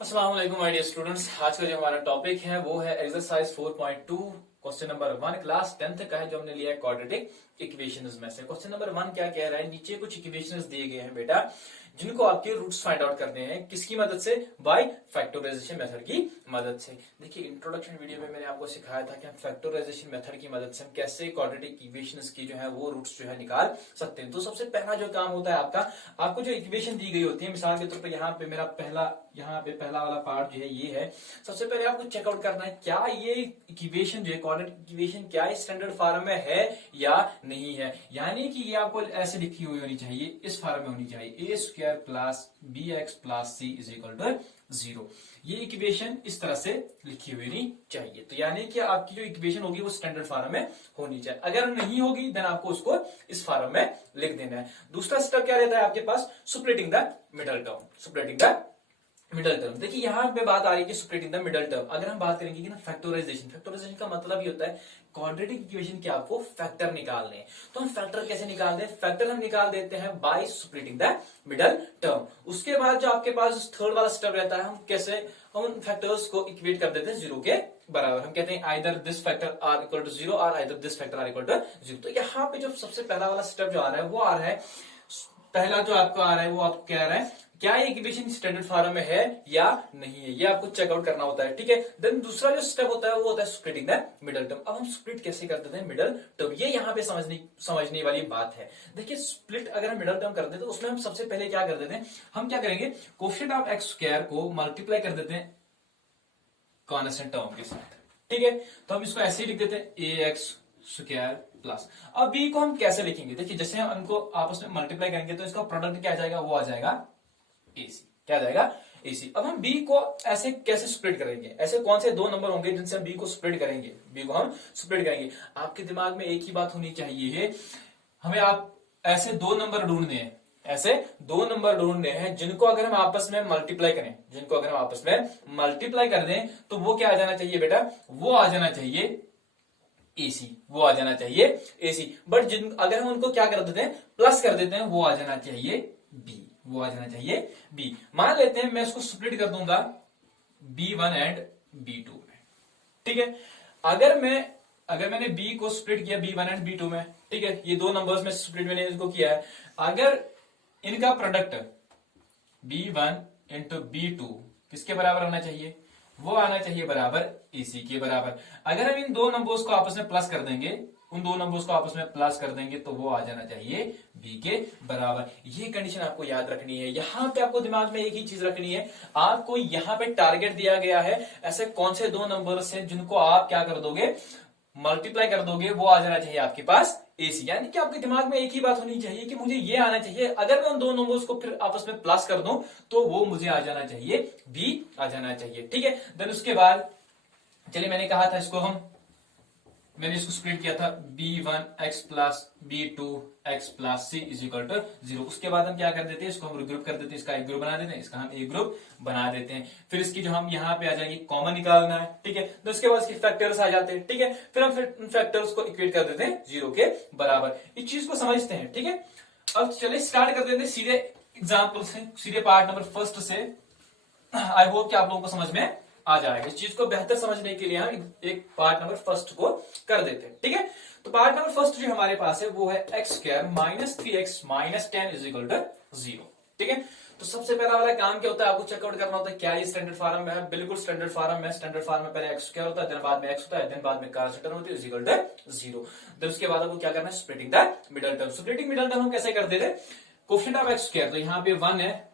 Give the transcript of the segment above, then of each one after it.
अस्सलाम वालेकुम my dear students. आज का जो हमारा टॉपिक है वो है exercise 4.2 question number 1 class 10th का है, जो हमने लिया है क्वाड्रेटिक इक्वेशंस में से। क्वेश्चन नंबर 1 क्या कह रहा है, नीचे कुछ इक्वेशंस दिए गए हैं बेटा, जिनको आपके रूट्स फाइंड आउट करने हैं। किसकी मदद से? बाय फैक्टराइजेशन मेथड की मदद से। देखिए इंट्रोडक्शन वीडियो में मैंने आपको सिखाया था कि हम फैक्टराइजेशन मेथड की मदद से हम कैसे क्वाड्रेटिक इक्वेशंस की जो है वो रूट्स जो है निकाल सकते हैं। तो सबसे पहला जो काम होता है आपको जो इक्वेशन दी गई होती है, मिसाल के तौर पर यहाँ पे मेरा पहला वाला पार्ट जो है ये है। सबसे पहले आपको चेकआउट करना है क्या ये इक्वेशन जो है क्वाड्रेटिक इक्वेशन क्या स्टैंडर्ड फॉर्म में है या नहीं है। यानी कि ये आपको ऐसे लिखी हुई होनी चाहिए, इस फॉर्म में होनी चाहिए, A square plus B X plus C is equal to 0। ये इक्वेशन इस तरह से लिखी हुई नहीं चाहिए। तो यानी कि आपकी जो इक्वेशन होगी वो स्टैंडर्ड फॉर्म में होनी चाहिए। अगर नहीं होगी देन आपको उसको इस फॉर्म में लिख देना है। दूसरा स्टेप क्या रहता है आपके पास? सुपरेटिंग द मिडल टर्म। देखिए यहाँ पे बात आ रही है कि सुपरेटिंग द मिडल टर्म। अगर हम बात करेंगे कि ना फैक्टराइजेशन का मतलब ये होता है क्वाड्रेटिक इक्वेशन के आपको फैक्टर निकालने हैं। तो हम फैक्टर कैसे निकालते हैं? फैक्टर हम निकाल देते हैं बाय सुपरेटिंग द मिडल टर्म। उसके बाद जो आपके पास थर्ड वाला स्टेप रहता है, हम उन फैक्टर्स को इक्वेट कर देते हैं 0 के बराबर। हम कहते हैं either this factor are equal to 0 और either this factor are equal to 0। तो यहाँ पे जो सबसे पहला वाला स्टेप जो आ रहा है वो आ रहा है, पहला जो आपको आ रहा है वो आपको क्या आ रहा है, क्या ये इक्वेशन स्टैंडर्ड फॉर्म में है या नहीं है, ये आपको चेकआउट करना होता है। ठीक है। देन दूसरा जो स्टेप होता है वो होता है स्प्लिटिंग द मिडल टर्म। अब हम स्प्लिट कैसे कर देते हैं मिडल टर्म, ये यहाँ पे समझने वाली बात है। देखिए स्प्लिट अगर हम मिडल टर्म करते हैं तो उसमें हम सबसे पहले क्या कर देते हैं, हम क्या करेंगे, कोएफिशिएंट ऑफ एक्स स्क्वायर को मल्टीप्लाई कर देते हैं कांस्टेंट टर्म के साथ। ठीक है। तो हम इसको ऐसे ही लिख देते हैं ए एक्स स्क्वायर प्लस। अब बी को हम कैसे लिखेंगे? देखिए जैसे हम उनको आपस में मल्टीप्लाई करेंगे तो इसका प्रोडक्ट क्या आ जाएगा, वो आ जाएगा एसी। क्या आ जाएगा? एसी। अब हम बी को ऐसे कैसे स्प्लिट करेंगे? ऐसे कौन से दो नंबर होंगे जिनसे हम बी को स्प्लिट करेंगे? आपके दिमाग में एक ही बात होनी चाहिए, हमें आप ऐसे दो नंबर ढूंढने हैं जिनको अगर हम आपस में मल्टीप्लाई कर दें तो वो क्या आ जाना चाहिए बेटा, वो आ जाना चाहिए एसी। बट अगर हम उनको क्या कर देते हैं, प्लस कर देते हैं, वो आ जाना चाहिए बी। मान लेते हैं मैं इसको स्प्लिट कर दूंगा B1 एंड B2 में। ठीक है। अगर मैंने B को स्प्लिट किया B1 एंड B2 में, ठीक है, ये दो नंबर्स में स्प्लिट मैंने इसको किया है। अगर इनका प्रोडक्ट B1 इंटू B2 किसके बराबर होना चाहिए, वो आना चाहिए बराबर AC के बराबर। अगर हम इन दो नंबर्स को आपस में प्लस कर देंगे, तो वो आ जाना चाहिए B के बराबर। ये कंडीशन आपको याद रखनी है। यहां पे आपको दिमाग में एक ही चीज रखनी है, आपको यहां पे टारगेट दिया गया है, ऐसे कौन से दो नंबर्स हैं जिनको आप क्या कर दोगे, मल्टीप्लाई कर दोगे, वो आ जाना चाहिए आपके पास एसी। यानी कि आपके दिमाग में एक ही बात होनी चाहिए कि मुझे ये आना चाहिए, अगर मैं उन दो नंबर्स को फिर आपस में प्लस कर दूं तो वो मुझे आ जाना चाहिए, बी आ जाना चाहिए। ठीक है। देन उसके बाद चलिए मैंने कहा था मैंने इसको स्प्लिट किया था B1 x plus B2 x plus C is equal to 0। उसके बाद हम क्या कर देते हैं, इसको हम ग्रुप कर देते हैं, इसका एक ग्रुप बना देते हैं, इसका हम एक ग्रुप बना देते हैं। फिर इसकी जो हम यहाँ पे आ जाएगी कॉमन निकालना है। ठीक है। तो उसके बाद इसके फैक्टर्स आ जाते हैं। ठीक है। फिर हम फैक्टर्स को इक्वेट कर देते हैं 0 के बराबर। इस चीज को समझते हैं। ठीक है। अब चलिए स्टार्ट कर देते हैं सीधे एग्जाम्पल से, सीधे पार्ट नंबर फर्स्ट से। आई होप कि आप लोगों को समझ में आ जाएगा। इस चीज को बेहतर समझने के लिए हम एक पार्ट नंबर फर्स्ट को कर देते हैं। ठीक है। तो पार्ट नंबर फर्स्ट जो हमारे पास है वो है x square minus 3x minus 10 is equal to 0। ठीक है। तो सबसे पहला वाला काम क्या होता है, आपको चेकआउट करना होता है क्या ये स्टैंडर्ड फॉर्म में है। बिल्कुल स्टैंडर्ड फॉर्म में। स्टैंडर्ड फॉर्म में पहले एक्स स्क्वायर होता है, देन बाद में एक्स होता है, देन बाद में cos टर्म होती है इज इक्वल टू 0। देन उसके बाद आपको क्या करना है, splitting the middle term. Splitting middle term हम कैसे कर देते हैं, कोएफिशिएंट ऑफ एक्स स्क्वायर, तो यहाँ पे 1 है।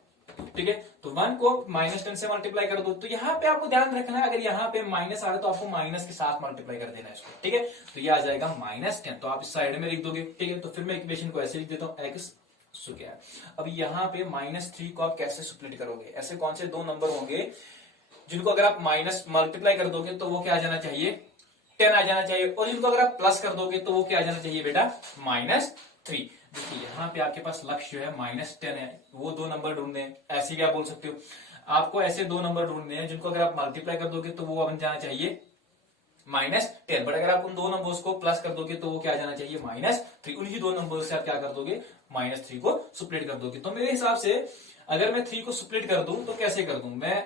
ठीक है। तो 1 को -10 से मल्टीप्लाई कर दो। तो यहाँ पे आपको ध्यान रखना है, अगर यहाँ पे माइनस आ रहा है तो आपको माइनस के साथ मल्टीप्लाई कर देना है इसको। ठीक है। तो ये आ जाएगा -10, तो आप इस साइड में लिख दोगे। ठीक है। तो फिर मैं इक्वेशन को ऐसे लिख देता हूँ एक्स स्क्वायर। अब यहाँ पे -3 को आप कैसे स्प्लिट करोगे, ऐसे कौन से दो नंबर होंगे जिनको अगर आप माइनस मल्टीप्लाई कर दोगे तो वो क्या आ जाना चाहिए, 10 आ जाना चाहिए, और जिनको अगर आप प्लस कर दोगे तो वो क्या आ जाना चाहिए बेटा, -3। देखिए यहाँ पे आपके पास लक्ष्य जो है -10 है, वो दो नंबर ढूंढने हैं। ऐसे भी आप बोल सकते हो, आपको ऐसे दो नंबर ढूंढने हैं जिनको अगर आप मल्टीप्लाई कर दोगे तो वो बन जाना चाहिए -10, बट अगर आप उन दो नंबर्स को प्लस कर दोगे तो वो क्या आ जाना चाहिए, -3। उन्हीं दो नंबर से आप क्या कर दोगे, -3 को स्प्लिट कर दोगे। तो मेरे हिसाब से अगर मैं 3 को स्प्लिट कर दूं तो कैसे कर दूं, मैं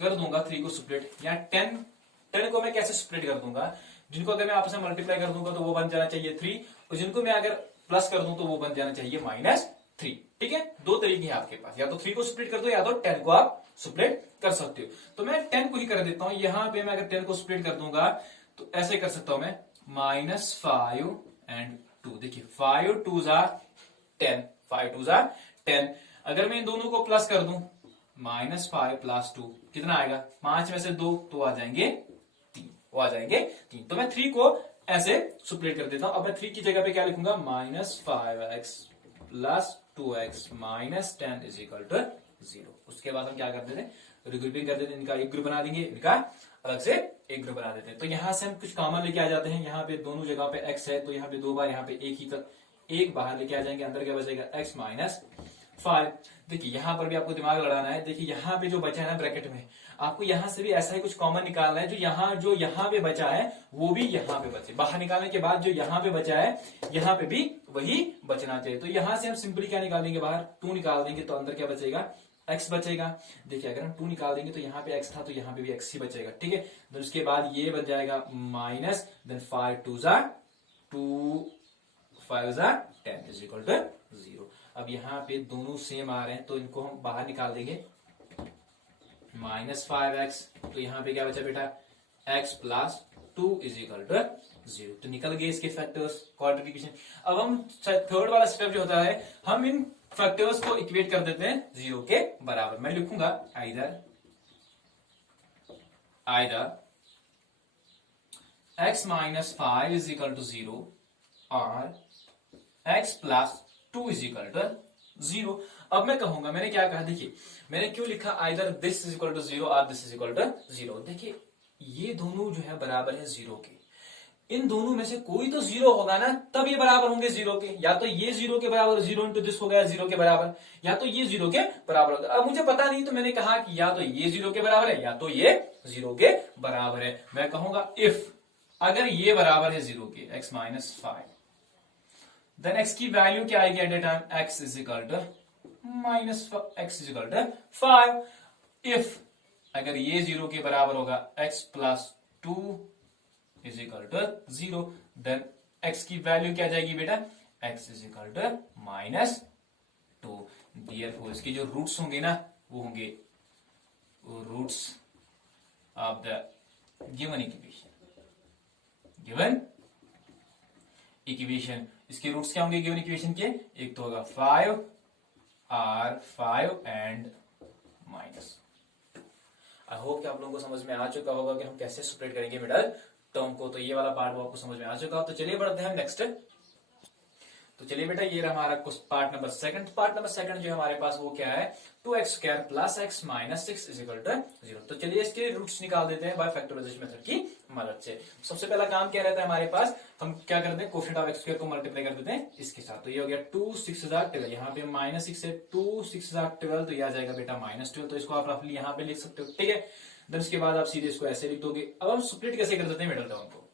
कर दूंगा 3 को स्प्लिट, या 10 को मैं कैसे स्प्लिट कर दूंगा, जिनको अगर मैं आपस में मल्टीप्लाई कर दूंगा तो वो बन जाना चाहिए 3, और जिनको मैं अगर प्लस कर दूं तो वो बन जाना चाहिए -3। ठीक है, दो तरीके हैं आपके पास, या तो 3 को स्प्लिट कर दो या तो 10 को आप स्प्लिट कर सकते हो। तो मैं 10 को ही कर देता हूं, यहां पे मैं अगर 10 को स्प्लिट कर दूंगा तो ऐसे कर सकता हूं मैं -5 and 2। देखिए 5 2 10, 5 2 10। अगर मैं इन दोनों को प्लस कर दूं, -5 + 2 कितना आएगा, 5 में से 2 तो आ जाएंगे 3, वो आ जाएंगे 3। तो मैं 3 को ऐसे स्प्लिट कर देता हूं। अब मैं 3 की जगह पे क्या लिखूंगा, -5x + 2x - 10 = 0। उसके बाद हम क्या कर देते हैं, रिग्रुपिंग कर देते हैं, इनका एक ग्रुप बना देंगे, इनका अलग से एक ग्रुप बना देते हैं। तो यहां से हम कुछ कॉमन लेके आ जाते हैं, यहाँ पे दोनों जगह पे x है तो यहाँ पे 2 बार यहाँ पे एक बाहर लेके आ जाएंगे, अंदर क्या बचेगा x - 5। देखिए यहां पर भी आपको दिमाग लड़ाना है। देखिए यहाँ पे जो बचा है ना ब्रैकेट में, आपको यहां से भी ऐसा ही कुछ कॉमन निकालना है, जो यहाँ पे बचा है वो भी यहाँ पे बचे। बाहर निकालने के बाद जो यहाँ पे बचा है यहाँ पे भी वही बचना चाहिए। तो यहां से हम सिंपली क्या निकाल देंगे, बाहर 2 निकाल देंगे तो अंदर क्या बचेगा, x बचेगा। देखिए अगर हम 2 निकाल देंगे तो यहाँ पे x था तो यहाँ पे भी x ही बचेगा। ठीक है, तो उसके बाद ये बन जाएगा माइनस, देन 5 2 2 5 10 = 0। अब यहाँ पे दोनों सेम आ रहे हैं तो इनको हम बाहर निकाल देंगे, -5x, तो यहाँ पे क्या बचा बेटा, x + 2 = 0। तो निकल गए इसके फैक्टर्स, क्वाड्रेटिक इक्वेशन। अब हम थर्ड वाला स्टेप जो होता है, हम इन फैक्टर्स को इक्वेट कर देते हैं 0 के बराबर। मैं लिखूंगा आइदर x - 5 = 0 और x + 2 = 0। अब मैं कहूंगा, मैंने क्या कहा, देखिए मैंने क्यों लिखा आइदर दिस = 0 और दिस = 0। देखिए ये दोनों जो है बराबर है 0 के, इन दोनों में से कोई तो 0 होगा ना, तब ये बराबर होंगे 0 के। या तो ये 0 के बराबर, 0 × दिस हो गया 0 के बराबर, या तो ये 0 के बराबर होगा। अब मुझे पता नहीं तो मैंने कहा कि या तो ये 0 के बराबर है या तो ये 0 के बराबर है। मैं कहूंगा इफ, अगर ये बराबर है 0 के, x - 5, देन x की वैल्यू क्या आएगी at a time, x = -5। If अगर ये 0 के बराबर होगा, x + 2 = 0, देन x की वैल्यू क्या जाएगी बेटा, x = -2। देयरफॉर इसके जो रूट्स होंगे ना, वो होंगे roots of the given equation. इसके रूट्स क्या होंगे गिवन इक्वेशन के, एक तो होगा 5 और 5 एंड माइनस। आई होप कि आप लोगों को समझ में आ चुका होगा कि हम कैसे सेपरेट करेंगे मिडल टर्म को। तो ये वाला पार्ट वो आपको समझ में आ चुका हो। तो चलिए बढ़ते हैं नेक्स्ट। तो चलिए बेटा ये रहा हमारा part number second. Part number second जो हमारे पास वो क्या है, 2x² + x - 6 = 0। तो चलिए इसके रूट्स निकाल देते हैं बाय फैक्टराइजेशन मेथड की मदद से। सबसे पहला काम क्या रहता है हमारे पास, हम क्या करते हैं, कोएफिशिएंट ऑफ x² को मल्टीप्लाई कर देते हैं इसके साथ। तो ये हो गया 2 6 12, यहाँ पे -6 है, 2 6 12, तो ये आ जाएगा बेटा -12। तो इसको आप रफली यहाँ पे लिख सकते हो। ठीक है, देन उसके बाद आप सीधे इसको ऐसे लिख दोगे। अब हम स्प्लिट कैसे कर देते हैं मिडल टर्म को,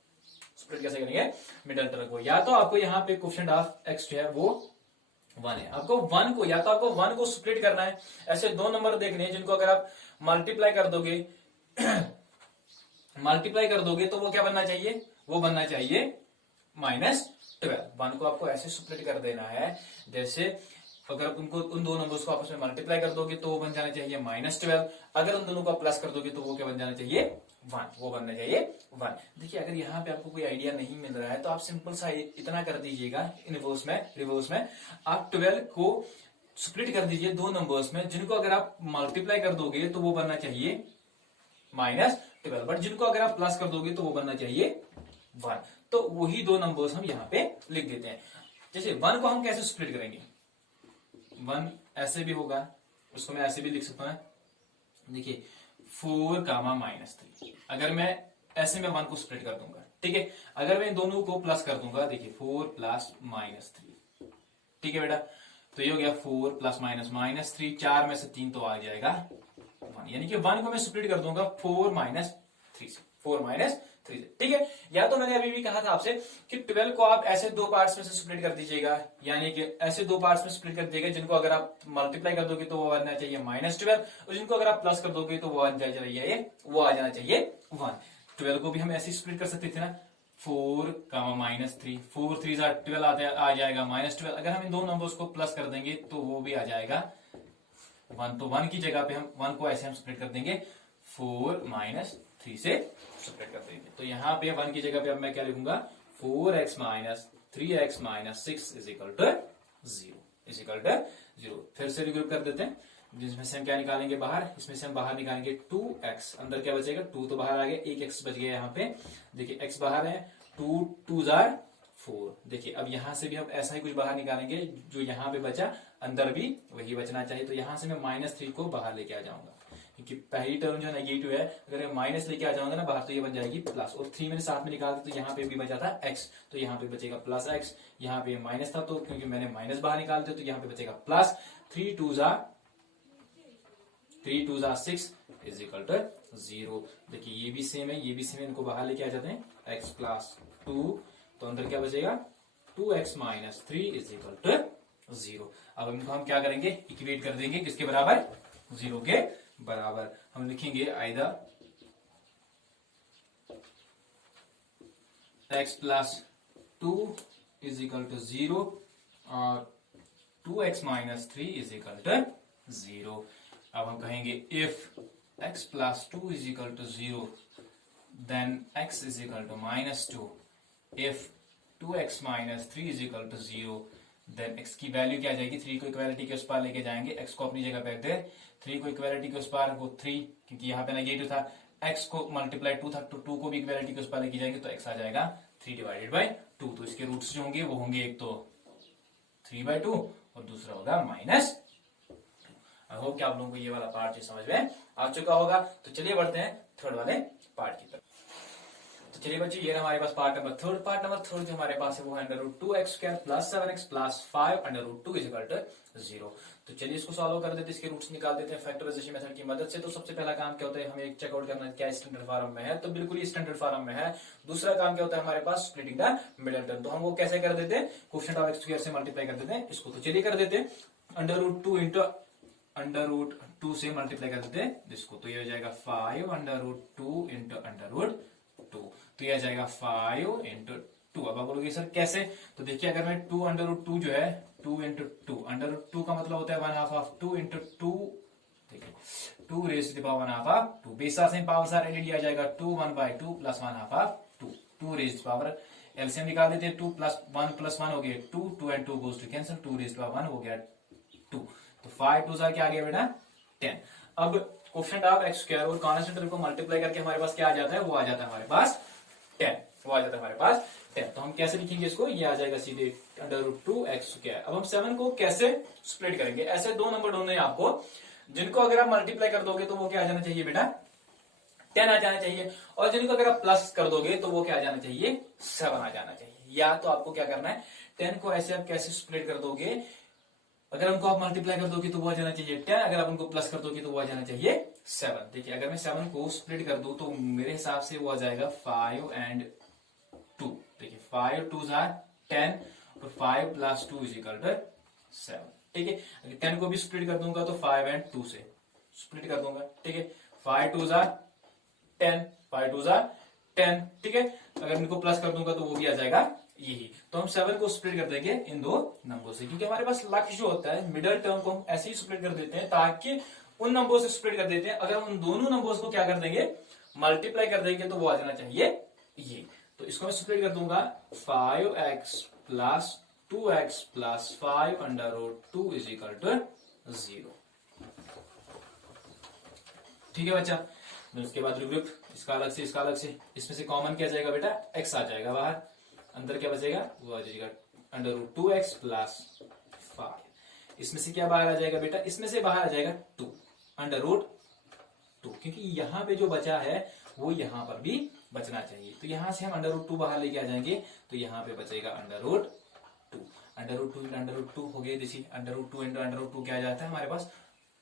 स्प्लिट कैसे करेंगे मिडल टर्म को, या तो आपको यहाँ पे कोएफिशिएंट ऑफ x जो है वो 1 है, आपको 1 को, या तो आपको 1 को स्प्लिट करना है। ऐसे दो नंबर देखने हैं जिनको अगर आप मल्टीप्लाई कर दोगे मल्टीप्लाई कर दोगे तो वो क्या बनना चाहिए, वो बनना चाहिए -12। 1 को आपको ऐसे स्प्लिट कर देना है, जैसे अगर उनको उन दो नंबर्स को आपस में मल्टीप्लाई कर दोगे तो वो बन जाना चाहिए -12। अगर उन दोनों को प्लस कर दोगे तो वो क्या बन जाना चाहिए, 1, वो बनना चाहिए 1। देखिए अगर यहाँ पे आपको कोई आइडिया नहीं मिल रहा है तो आप सिंपल सा इतना कर दीजिएगा, रिवर्स में आप 12 को स्प्लिट कर दीजिए दो नंबर्स में, जिनको अगर आप मल्टीप्लाई कर दोगे तो वो बनना चाहिए -12, बट जिनको अगर आप प्लस कर दोगे तो वो बनना चाहिए 1। तो वही दो नंबर्स हम यहाँ पे लिख देते हैं। जैसे 1 को हम कैसे स्प्लिट करेंगे, 1 ऐसे भी होगा, उसको मैं ऐसे भी लिख सकता हूं। देखिए 4, -3, अगर मैं ऐसे में 1 को स्प्लिट कर दूंगा, ठीक है। अगर मैं इन दोनों को प्लस कर दूंगा, देखिए 4 + -3, ठीक है बेटा। तो ये हो गया 4 + -3, 4 में से 3 तो आ जाएगा 1, यानी कि 1 को मैं स्प्लिट कर दूंगा 4 - 3 से, 4 - 3 से, ठीक है। या तो मैंने अभी भी कहा था आपसे कि 12 को आप ऐसे दो पार्ट्स में से स्प्लिट कर दीजिएगा, यानी कि ऐसे दो पार्ट्स में स्प्लिट कर दीजिएगा जिनको अगर आप मल्टीप्लाई कर दोगे तो वो आना चाहिए -12, और जिनको अगर आप प्लस कर दोगे तो वो आ जाना चाहिए 1। 12 को भी हम ऐसे स्प्लिट कर सकते थे ना, 4, -3, 4 3 12 आ जाएगा -12। अगर हम इन दो नंबर्स को प्लस कर देंगे तो वो भी आ जाएगा 1। तो 1 की जगह पे हम 1 को ऐसे हम स्प्लिट कर देंगे 4 -3 से स्प्लिट कर देंगे। तो यहाँ पे 1 की जगह पे अब मैं क्या लिखूंगा, 4x - 3x - 6 0। फिर से रिग्रुप कर देते हैं, जिसमें से हम क्या निकालेंगे बाहर, इसमें से हम बाहर निकालेंगे 2x, अंदर क्या बचेगा 2 तो बाहर आ गया, एक x बच गया यहाँ पे। देखिए x बाहर है, 2 2 4। देखिए अब यहां से भी हम ऐसा ही कुछ बाहर निकालेंगे, जो यहाँ पे बचा अंदर भी वही बचना चाहिए। तो यहां से मैं -3 को बाहर लेके आ जाऊंगा, क्योंकि पहली टर्म जो नेगेटिव है, अगर मैं माइनस लेके आ जाऊंगा ना बाहर तो ये बन जाएगी प्लस, और 3 मैंने साथ में निकाल दिया तो यहाँ पे भी बचा था x, तो यहाँ पे बचेगा +x। यहाँ पे माइनस था तो क्योंकि मैंने माइनस बाहर निकाल दिया तो यहाँ पे बचेगा प्लस। 3 2 6 0। देखिए ये भी सेम है, ये भी सेम है, इनको बाहर लेके आ जाते हैं, x + 2, तो अंदर क्या बचेगा 2x - 3 0। अब इनको हम क्या करेंगे, इक्वेट कर देंगे किसके बराबर, 0 के बराबर। हम लिखेंगे आइदर x + 2 = 0 और 2x - 3 0। अब हम कहेंगे if x + 2 = 0 then x = -2। If 2x - 3 = 0 then x की वैल्यू क्या आ जाएगी, 3 को इक्वालिटी के उस पार लेके जाएंगे, x को अपनी जगह पे रख दे, 3 को इक्वालिटी के उस पार वो 3, क्योंकि यहाँ पे नेगेटिव था, x को मल्टीप्लाई 2 था तो 2 को भी इक्वालिटी के उस पार लेके जाएंगे तो x आ जाएगा 3/2। तो इसके रूट्स जो होंगे वो होंगे, एक तो 3/2 और दूसरा होगा -2। आई होप कि आप लोगों को ये वाला पार्ट समझ में आ चुका होगा। तो चलिए बढ़ते हैं थर्ड वाले पार्ट की तरफ। तो चलिए बच्चों, ये हमारे पास part number third. Part number third जो हमारे पास है वो है √2x² + 7x + 5 √2 = 0। तो चलिए इसको सॉल्व कर देते हैं, इसके रूट्स निकाल देते हैं फैक्टराइजेशन मेथड की मदद से। तो सबसे पहला काम क्या होता है, हमें चेकआउट करना है क्या स्टैंडर्ड फॉर्म में है, तो बिल्कुल ही स्टैंडर्ड फॉर्म में है। दूसरा काम क्या होता है हमारे पास, स्प्लिटिंग द मिडिल टर्म। तो हम वो कैसे कर देते हैं, कोएफिशिएंट ऑफ x² से मल्टीप्लाई कर देते हैं इसको। तो चलिए कर देते हैं, √2 से मल्टीप्लाई कर देते हैं इसको, तो ये हो जाएगा 5 √2 × √2, तो ये आ जाएगा 5 × 2। अब आप बोलोगे सर कैसे, तो देखिए अगर मैं 2 √2 जो है 2 × 2, √2 का मतलब होता है 1/2 2 × 2, देखिए 2 raised to the power 1/2 2, बेसा से पावर सारे एलईडी आ जाएगा 2 1/2 + 1/2 2, 2 raised to power एलसीएम निकाल देते हैं, 2 + 1 + 1 हो गया 2, 2 and 2 goes to cancel, 2 raised to 1 हो गया 2, तो 5 2 क्या आ गया बेटा 10। अब कोएफिशिएंट ऑफ x² और कांस्टेंट को मल्टीप्लाई करके हमारे पास क्या आ जाता है, वो आ जाता है हमारे पास 10, वो आ जाता है हमारे पास 10। तो हम कैसे लिखेंगे इसको, ये आ जाएगा सीधे √2x²। अब हम 7 को कैसे स्प्लिट करेंगे, ऐसे दो नंबर ढूंढने हैं आपको जिनको अगर आप मल्टीप्लाई कर दोगे तो वो क्या आ जाना चाहिए बेटा 10 आ जाना चाहिए, और जिनको अगर आप प्लस कर दोगे तो वो क्या आ जाना चाहिए 7 आ जाना चाहिए। या तो आपको क्या करना है, 10 को ऐसे आप कैसे स्प्लिट कर दोगे, अगर उनको आप मल्टीप्लाई कर दोगे तो वो आ जाना चाहिए 10, अगर आप उनको प्लस कर दोगे तो वो आ जाना चाहिए 7। देखिए अगर मैं 7 को स्प्लिट कर दूं तो मेरे हिसाब से वो आ जाएगा 5 and 2। देखिए 5 2 10 और 5 + 2 = 7, ठीक है। अगर 10 को भी स्प्लिट कर दूंगा तो 5 and 2 से स्प्लिट कर दूंगा, ठीक है। 5 2 10, 5 2 10, ठीक है। अगर इनको प्लस कर दूंगा तो वो भी आ जाएगा यही। तो हम 7 को स्प्लिट कर देंगे इन दो नंबरों से, क्योंकि हमारे पास लक्ष्य जो होता है मिडिल टर्म को हम ऐसे ही स्प्लिट कर देते हैं ताकि उन नंबरों से स्प्लिट कर देते हैं, अगर उन दोनों नंबर्स को क्या कर देंगे मल्टीप्लाई कर देंगे तो वो आ जाना चाहिए ये। तो इसको मैं स्प्लिट कर दूंगा 5x + 2x + 5 √2 = 0, ठीक है बच्चा। उसके बाद रिग्रुप, इसका अलग से इसका अलग से, इसमें से कॉमन क्या जाएगा बेटा x आ जाएगा बाहर, अंदर क्या बचेगा वो आ जाएगा √2x + 5। इसमें से क्या बाहर आ जाएगा बेटा, इसमें से बाहर आ जाएगा 2 √2, क्योंकि यहां पे जो बचा है वो यहां पर भी बचना चाहिए। तो यहां से हम √2 बाहर लेके आ जाएंगे तो यहां पे बचेगा √2 √2 हो गया। देखिए √2 × √2 क्या आ जाता है हमारे पास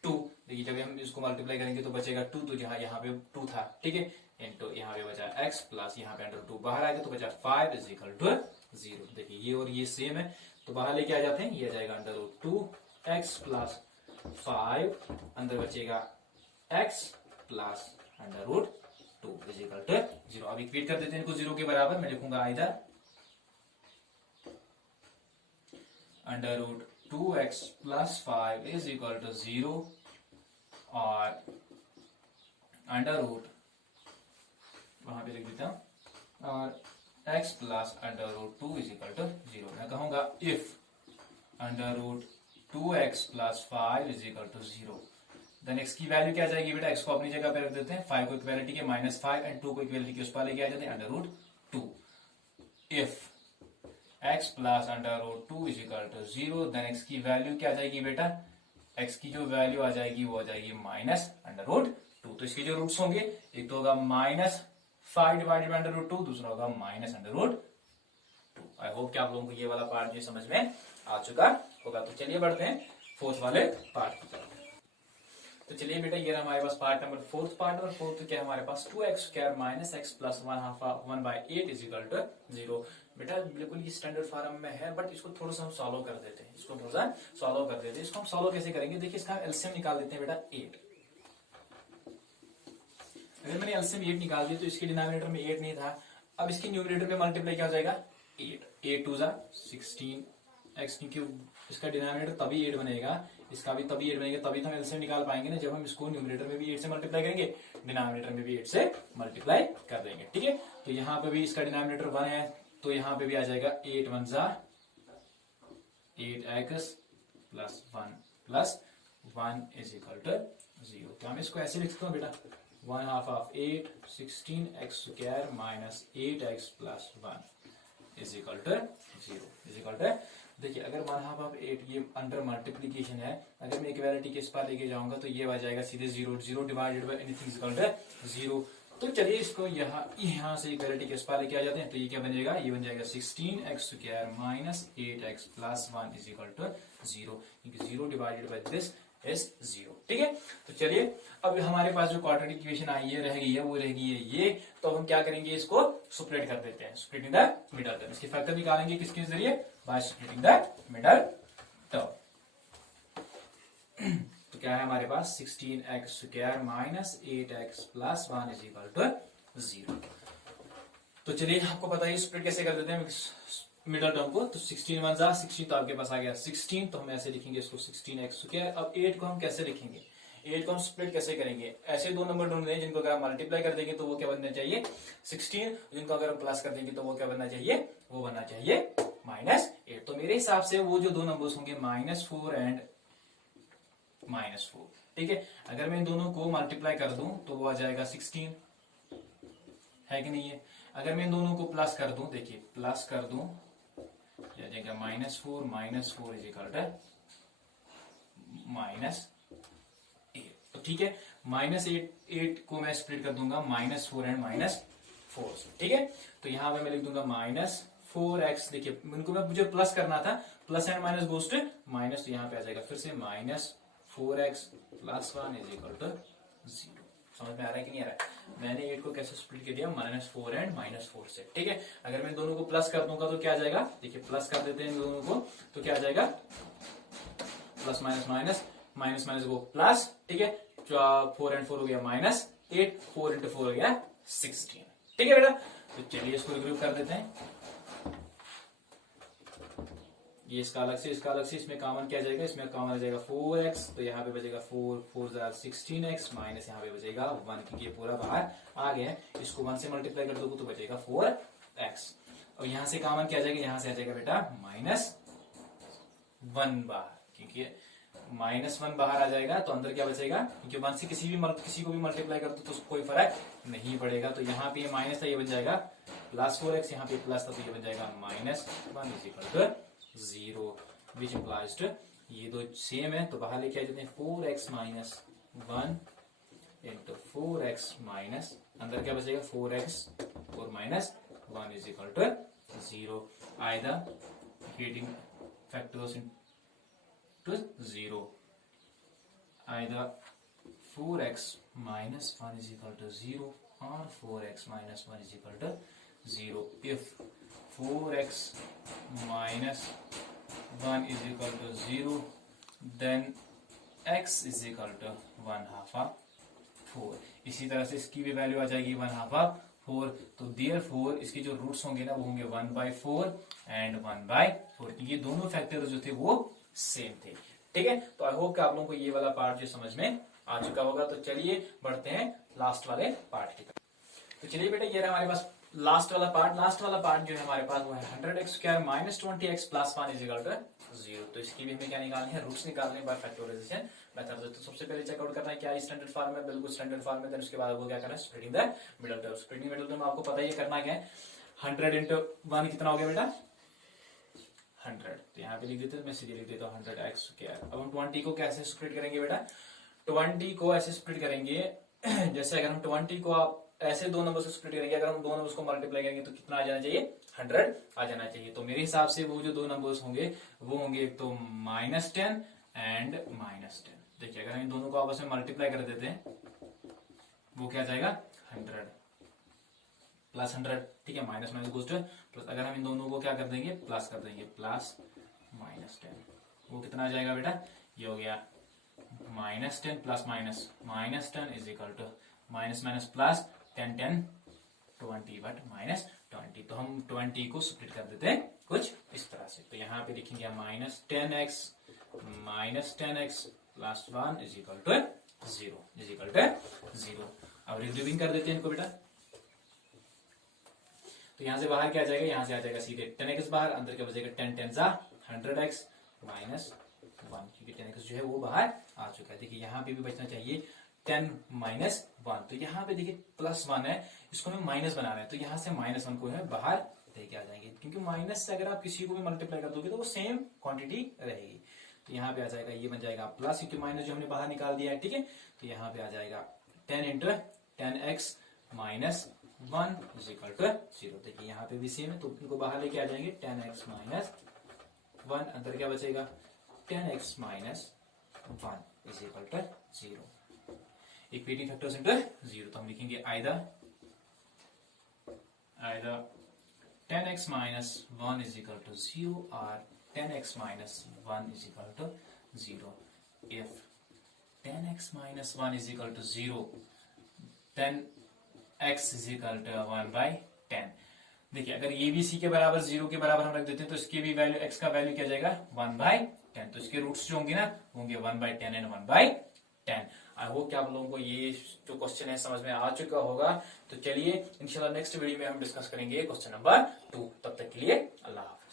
2। देखिए जब हम इसको मल्टीप्लाई करेंगे तो बचेगा 2, तो जहां यहाँ पे 2 था, ठीक है, इंटू यहाँ पे बचा x प्लस यहाँ पे अंडर 2 बाहर आ गया तो बचा 5 इज इक्वल टू 0। देखिए ये और ये सेम है तो बाहर लेके आ जाते हैं, ये आ जाएगा अंडर रूट 2x प्लस 5, अंदर बचेगा x plus under root 2 is equal to 0। अब इक्वेट कर देते हैं इनको 0 के बराबर, मैं लिखूंगा either under root 2x plus 5 is equal to 0 और अंडर रूट वहां पे लिख देता हूं और x plus under root 2 is equal to 0। मैं कहूंगा if under root 2x plus 5 is equal to 0 then x की वैल्यू क्या जाएगी बेटा, x को अपनी जगह पे रख देते हैं, 5 को इक्वालिटी के -5 एंड 2 को इक्वालिटी के उस पर लेके आ जाते हैं under root 2। If x plus under root 2 is equal to 0 then x की वैल्यू क्या जाएगी बेटा, x की जो वैल्यू आ जाएगी वो आ जाएगी माइनस अंडर रूट 2। तो इसके जो रूट्स होंगे एक तो होगा -5 डिवाइडेड बाय अंडर रूट 2, दूसरा होगा minus under root 2। I hope कि आप लोगों को ये वाला पार्ट जो समझ में आ चुका होगा। तो चलिए बढ़ते हैं फोर्थ वाले पार्ट की तरफ। तो चलिए बेटा ये हमारे पास पार्ट नंबर फोर्थ क्या है हमारे पास 2x square minus x plus 1/8 is equal to 0। बेटा बिल्कुल ये स्टैंडर्ड फॉर्म में है बट इसको थोड़ा सा हम सॉल्व कर देते हैं, इसको हम सॉल्व कैसे करेंगे, देखिए इसका एलसीएम निकाल देते हैं बेटा 8। अगर मैंने एलसीएम 8 निकाल दिया तो इसके डिनोमिनेटर में 8 नहीं था, अब इसके न्यूमरेटर में मल्टीप्लाई क्या हो जाएगा 8 2 16x, क्योंकि इसका डिनोमिनेटर तभी 8 बनेगा, इसका भी तभी 8 बनेगा, तभी तो हम एलसीएम निकाल पाएंगे ना जब हम इसको न्यूमरेटर में भी 8 से मल्टीप्लाई करेंगे, डिनोमिनेटर में भी 8 से मल्टीप्लाई कर देंगे। ठीक है, तो यहाँ पे भी इसका डिनोमिनेटर 1 है तो यहाँ पे भी आ जाएगा 8 1 जा 8x plus 1 plus 1 is equal to 0। तो हम इसको ऐसे लिखते हैं बेटा 1/2 of 8 16x square minus 8x plus 1 is equal to 0 is equal to. देखिए अगर 1/2 ऑफ 8 ये अंडर मल्टीप्लीकेशन है, अगर मैं इक्वालिटी के इस पार लेके जाऊंगा तो ये आ जाएगा सीधे 0 divided by anything is equal to 0। तो चलिए इसको यहाँ से इक्वालिटी के इस पार लेके आ जाते हैं, तो ये क्या बनेगा, ये बन जाएगा 16x square minus 8x plus 1 is equal to 0, क्योंकि 0 डिवाइडेड बाय दिस इज 0। ठीक है, तो चलिए अब हमारे पास जो क्वाड्रेटिक इक्वेशन आई है रह गई है वो रह गई है ये, तो हम क्या करेंगे इसको स्प्लिट कर देते हैं, स्प्लिटिंग द मिडल टर्म। इसके फैक्टर निकालेंगे किसके जरिए, by splitting the middle term. तो क्या है हमारे पास 16x square minus 8x plus 1 is equal to 0। तो चलिए आपको पता है स्प्लिट कैसे कर देते हैं मिडल टर्म को, तो 16 1 जा 16, तो आपके पास आ गया 16, तो हम ऐसे लिखेंगे इसको 16x स्क्वायर। अब 8 को हम कैसे लिखेंगे, 8 को हम स्प्लिट कैसे करेंगे, ऐसे दो नंबर ढूंढने हैं जिनको अगर हम मल्टीप्लाई कर देंगे तो वो क्या बनना चाहिए 16, जिनको अगर हम प्लस कर देंगे तो वो क्या बनना चाहिए, वो बनना चाहिए -8। तो मेरे हिसाब से वो जो दो नंबर्स होंगे -4 एंड -4। ठीक है, अगर मैं इन दोनों को मल्टीप्लाई कर दूं तो वो आ जाएगा 16, है कि नहीं है। अगर मैं इन दोनों को प्लस कर दूं, देखिए प्लस कर दूं आ जाएगा -4 इज इक्वल टू -8। तो ठीक है, -8 को मैं स्प्लिट कर दूंगा -4 एंड -4 से। ठीक है, तो यहां पे मैं लिख दूंगा -4x, देखिए इनको मैं मुझे प्लस करना था, plus and minus goes to minus, तो यहाँ पे आ जाएगा फिर से -4x plus 1 is equal to 0। समझ में आ रहा है कि नहीं आ रहा है, मैंने 8 को कैसे स्प्लिट कर दिया -4 एंड -4 से। ठीक है, अगर मैं दोनों को प्लस कर दूंगा तो क्या आ जाएगा, देखिए प्लस कर देते हैं इन दोनों को तो क्या आ जाएगा plus minus minus minus minus को प्लस। ठीक है, 4 एंड 4 हो गया -8, 4 इंटू 4 हो गया 16। ठीक है बेटा, तो चलिए इसको ग्रुप कर देते हैं, ये इसका अलग से इसमें कॉमन क्या जाएगा, इसमें कॉमन आ जाएगा 4x, तो यहाँ पे बचेगा 4 16x माइनस यहाँ पे बचेगा 1, क्योंकि ये पूरा बाहर आ गया है, इसको 1 से मल्टीप्लाई कर दो तो बचेगा 4x, और यहाँ से कॉमन क्या जाएगा, यहाँ से आ जाएगा बेटा -1 बाहर, क्योंकि -1 बाहर आ जाएगा तो अंदर क्या बचेगा, क्योंकि 1 से किसी को भी मल्टीप्लाई कर दो तो उसको कोई फर्क नहीं पड़ेगा। तो यहाँ पे माइनस था, ये बन जाएगा +4x, यहाँ पे प्लस था तो ये बन जाएगा -1 is equal to 0, which implies to ये दो सेम है तो बाहर लेके आ जाते हैं 4x minus 1 into 4x minus, अंदर क्या बचेगा 4x और -1 is equal to 0। Either equating factors into 0, either 4x minus 1 is equal to 0 और 4x minus 1 is equal to 0 if 4x minus 1 is equal to 0, then x is equal to 1/2 of 4। इसी तरह से इसकी भी value आ जाएगी 1/2 of 4। तो therefore इसके जो रूट्स होंगे ना वो होंगे 1/4 एंड 1/4, क्योंकि दोनों फैक्टर जो थे वो सेम थे। ठीक है, तो आई होप कि आप लोगों को ये वाला पार्ट जो समझ में आ चुका होगा। तो चलिए बढ़ते हैं लास्ट वाले पार्ट की तरफ। तो चलिए बेटा, ये रहा हमारे पास लास्ट वाला पार्ट जो है हमारे पास वो है 100x² minus 20x plus 1 is equal to 0। तो इसकी भी हमें क्या निकालनी है, रूट्स निकालने बाय फैक्टराइजेशन मेथड। तो सबसे पहले चेकआउट करना है क्या स्टैंडर्ड फॉर्म है, बिल्कुल स्टैंडर्ड फॉर्म में। देन उसके बाद आपको क्या करना है, splitting the middle term. Splitting middle term आपको पता ही है करना क्या है, 100 इंटू 1 कितना हो गया बेटा 100। तो यहाँ पे लिख देते हैं, मैं सीधे लिख देता हूँ 100x²। अब हम 20 को कैसे स्प्लिट करेंगे बेटा, 20 को ऐसे स्प्लिट करेंगे जैसे अगर हम 20 को आप ऐसे दो नंबर से स्प्लिट करेंगे, अगर हम दो नंबर्स को मल्टीप्लाई करेंगे तो कितना आ जाना चाहिए 100 आ जाना चाहिए। तो मेरे हिसाब से वो जो दो नंबर्स होंगे वो होंगे एक तो -10 एंड -10। देखिए अगर हम इन दोनों को आपस में मल्टीप्लाई कर देते हैं वो क्या जाएगा 100 प्लस 100। ठीक है, minus minus goes two plus. अगर हम इन दोनों को क्या कर देंगे, प्लस कर देंगे, प्लस -10, वो कितना आ जाएगा बेटा, ये हो गया -10 plus -10 is equal to minus minus plus 10 10 20 but -20। तो हम 20 को स्प्लिट कर देते हैं कुछ इस तरह से। तो यहाँ पे लिखेंगे -10x plus 1 is equal to 0। अब रिड्यूसिंग कर देते हैं इनको बेटा। तो यहां से बाहर क्या आ जाएगा, यहां से आ जाएगा सीधे 10x बाहर, अंदर क्या बचेगा 10 10 100x माइनस 1, क्योंकि 10x जो है वो बाहर आ चुका है। देखिए यहाँ पे भी बचना चाहिए 10 -1। तो यहाँ पे देखिए +1 है, इसको हमें माइनस बनाना है, तो यहाँ से -1 को है बाहर लेके आ जाएंगे, क्योंकि माइनस से अगर आप किसी को भी मल्टीप्लाई कर दोगे तो वो सेम क्वांटिटी रहेगी। तो यहाँ पे आ जाएगा, ये बन जाएगा प्लस, क्योंकि माइनस जो हमने बाहर निकाल दिया है। ठीक है, तो यहाँ पे आ जाएगा 10 into 10x minus 1 is equal to 0। देखिए यहाँ पे भी सेम है, तो इनको बाहर लेके आ जाएंगे 10x माइनस 1, अंदर क्या बचेगा 10x minus 1 is equal to 0। Equating factors into 0, तो हम लिखेंगे either 10x minus 1 is equal to 0 or 10x minus 1 is equal to 0. If 10x minus 1 is equal to 0, then x is equal to 1 by 10। देखिए अगर ये भी c के बराबर 0 के बराबर हम रख देते हैं तो इसकी भी वैल्यू, x का वैल्यू क्या जाएगा 1 by 10। तो इसके रूट्स जो होंगे ना होंगे 1 by 10 and 1 by 10। I hope कि आप लोगों को ये जो क्वेश्चन है समझ में आ चुका होगा। तो चलिए इंशाल्लाह नेक्स्ट वीडियो में हम डिस्कस करेंगे क्वेश्चन नंबर 2। तब तक के लिए अल्लाह हाफिज़।